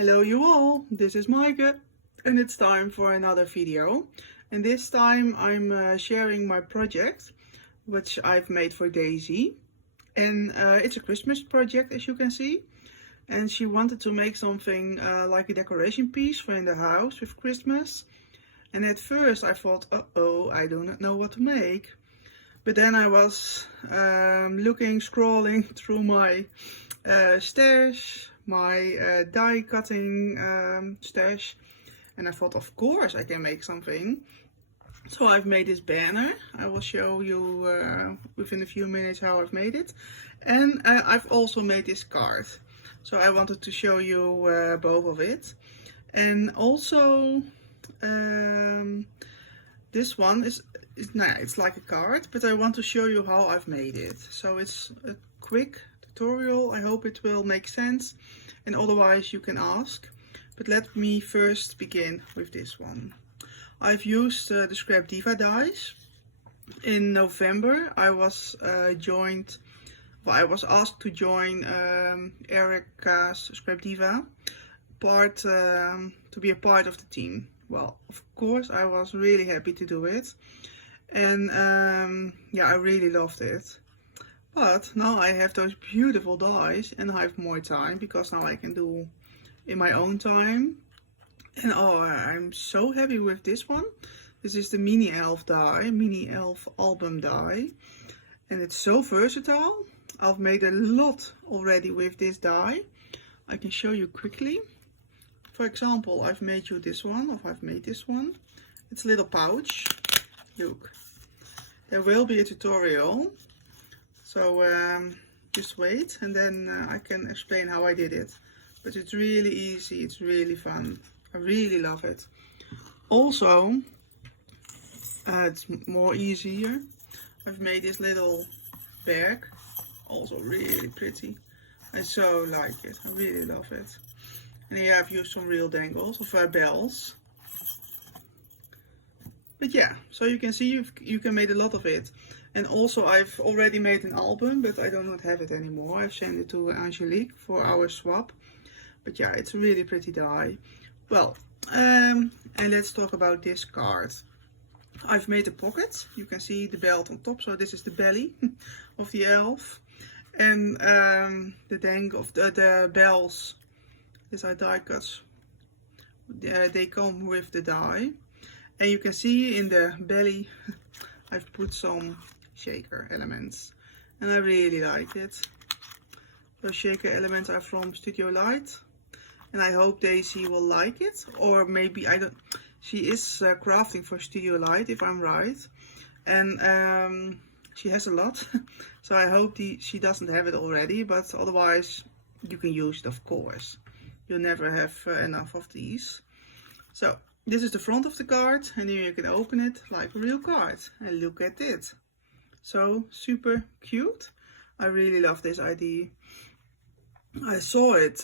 Hello you all, this is Maaike and it's time for another video. And this time I'm sharing my project which I've made for Daisy. And it's a Christmas project, as you can see. And she wanted to make something like a decoration piece for in the house with Christmas. And at first I thought, uh-oh, I do not know what to make. But then I was scrolling through my stash, my die cutting stash, and I thought, of course I can make something. So I've made this banner. I will show you within a few minutes how I've made it. And I've also made this card. So I wanted to show you both of it. And also this one is it's like a card, but I want to show you how I've made it. So it's a quick tutorial. I hope it will make sense, and otherwise you can ask. But let me first begin with this one. I've used the Scrapdiva dies. In November I was I was asked to join Erica's Scrapdiva to be a part of the team. Well, of course I was really happy to do it, and yeah, I really loved it. But now I have those beautiful dies and I have more time, because now I can do in my own time. And oh, I'm so happy with this one. This is the mini elf die, mini elf album die, and it's so versatile. I've made a lot already with this die. I can show you quickly. For example, I've made you this one, or I've made this one. It's a little pouch. Look, there will be a tutorial, so just wait, and then I can explain how I did it. But it's really easy, it's really fun. I really love it. Also, it's more easier. I've made this little bag, also really pretty. I so like it, I really love it. And here I've used some real dangles of bells. But yeah, so you can see you can make a lot of it. And also I've already made an album, but I do not have it anymore. I've sent it to Angelique for our swap. But yeah, it's a really pretty die. Well, and let's talk about this card. I've made a pocket. You can see the belt on top. So this is the belly of the elf. And the bells, these are die cuts. They come with the die. And you can see in the belly I've put some shaker elements, and I really like it. Those shaker elements are from Studio Light, and I hope Daisy will like it. Or maybe she is crafting for Studio Light, if I'm right, and she has a lot. So I hope she doesn't have it already, but otherwise you can use it, of course. You'll never have enough of these. So this is the front of the card, and here you can open it like a real card. And look at it. So super cute. I really love this idea. I saw it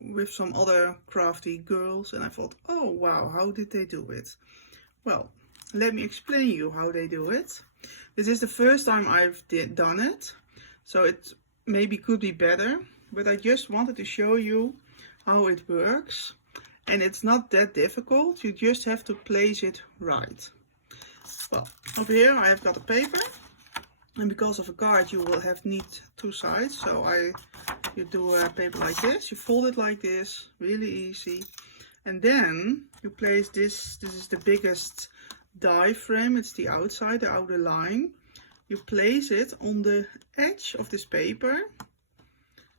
with some other crafty girls, and I thought, oh wow, how did they do it? Well, let me explain you how they do it. This is the first time I've done it, so it maybe could be better, but I just wanted to show you how it works. And it's not that difficult, you just have to place it right. Well, over here I have got a paper, and because of a card you will need two sides. So you do a paper like this, you fold it like this, really easy. And then you place this is the biggest die frame, it's the outside, the outer line. You place it on the edge of this paper,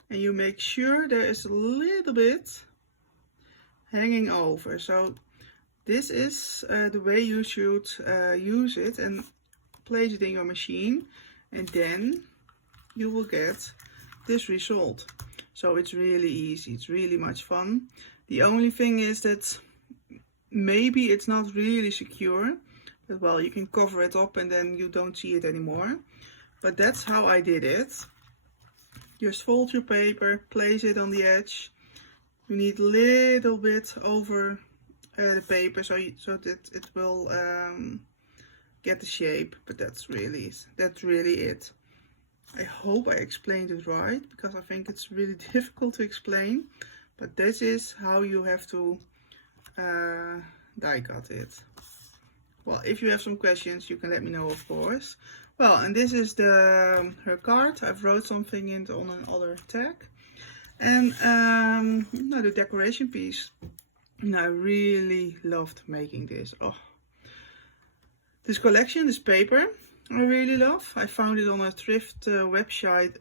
and you make sure there is a little bit hanging over. So this is the way you should use it, and place it in your machine, and then you will get this result. So it's really easy, it's really much fun. The only thing is that maybe it's not really secure, but well, you can cover it up and then you don't see it anymore. But that's how I did it. Just fold your paper, place it on the edge. You need a little bit over the paper so that it will get the shape, but that's really it. I hope I explained it right, because I think it's really difficult to explain, but this is how you have to die cut it. Well, if you have some questions, you can let me know, of course. Well, and this is her card. I've wrote something in on another tag. And no, the decoration piece. And I really loved making this. Oh, this collection, this paper, I really love. I found it on a thrift website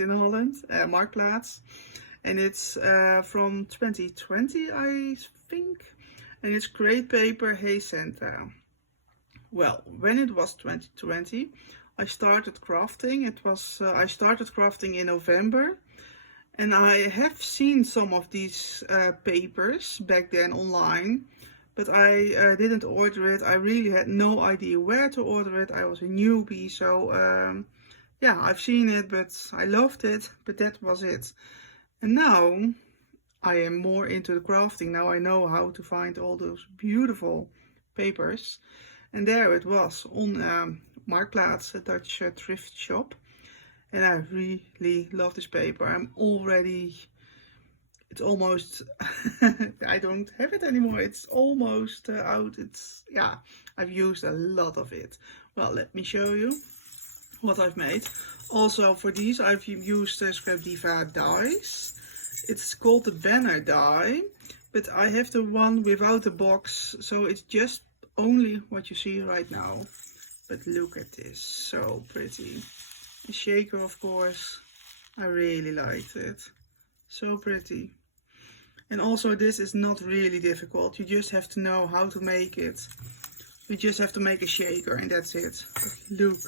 in Holland, Marktplaats. And it's from 2020, I think. And it's great paper, Hey Santa. Well, when it was 2020, I started crafting. I started crafting in November. And I have seen some of these papers back then online. But I didn't order it. I really had no idea where to order it. I was a newbie, so yeah, I've seen it, but I loved it, but that was it. And now I am more into the crafting. Now I know how to find all those beautiful papers. And there it was on Marktplaats, a Dutch thrift shop. And I really love this paper. It's almost, I don't have it anymore. It's almost out. Yeah, I've used a lot of it. Well, let me show you what I've made. Also for these, I've used Scrapdiva dies. It's called the banner die, but I have the one without the box. So it's just only what you see right now. But look at this, so pretty. The shaker, of course, I really liked it. So pretty. And also this is not really difficult. You just have to know how to make it. You just have to make a shaker and that's it. But look.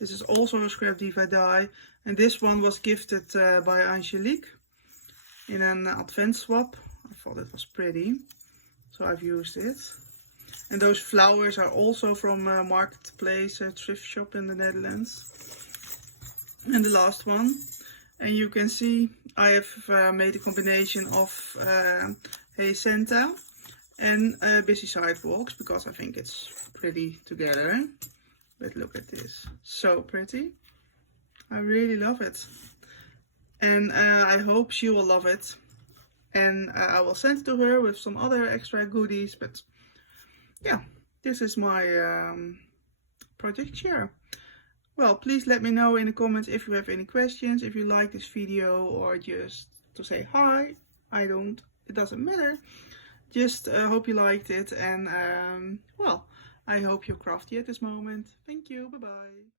This is also a Scrapdiva die. And this one was gifted by Angelique in an advent swap. I thought it was pretty. So I've used it. And those flowers are also from Marketplace, a thrift shop in the Netherlands. And the last one. And you can see I have made a combination of Hey Santa and Busy Sidewalks because I think it's pretty together. But look at this, so pretty. I really love it. And I hope she will love it. And I will send it to her with some other extra goodies. But yeah, this is my Projectshare. Well, please let me know in the comments if you have any questions, if you like this video, or just to say hi. It doesn't matter. Just hope you liked it, and well, I hope you're crafty at this moment. Thank you, bye bye.